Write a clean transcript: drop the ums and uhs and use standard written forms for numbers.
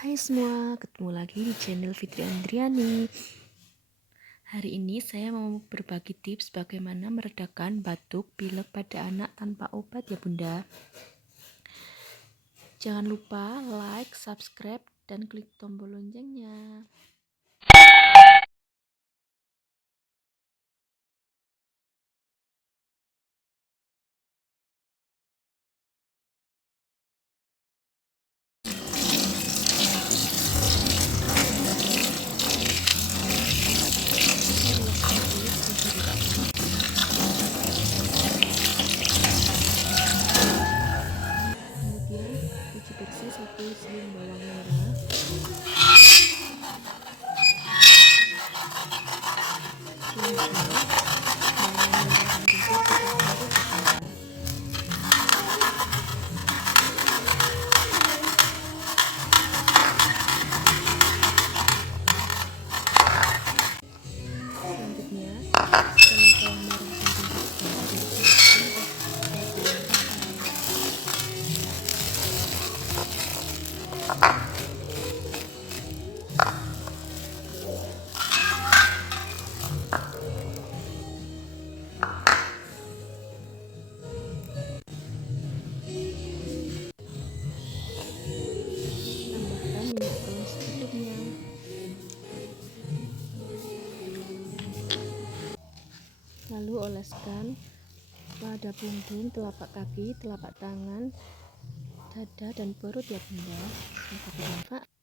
Hai semua, ketemu lagi di channel Fitri Andriani. Hari ini saya mau berbagi tips bagaimana meredakan batuk pilek pada anak tanpa obat ya bunda. Jangan lupa like, subscribe, dan klik tombol loncengnya. Kemudian cuci bersih 1 siung bawang merah. Kemudian bawang merah dan kencur kita aduk sebentar. Selanjutnya, setelah bawang merah dan kencur sudah aduk, tambahkan minyak goreng secukupnya. Lalu oleskan pada punggung, telapak kaki, telapak tangan, dada, dan perut ya bunda. Semoga bermanfaat.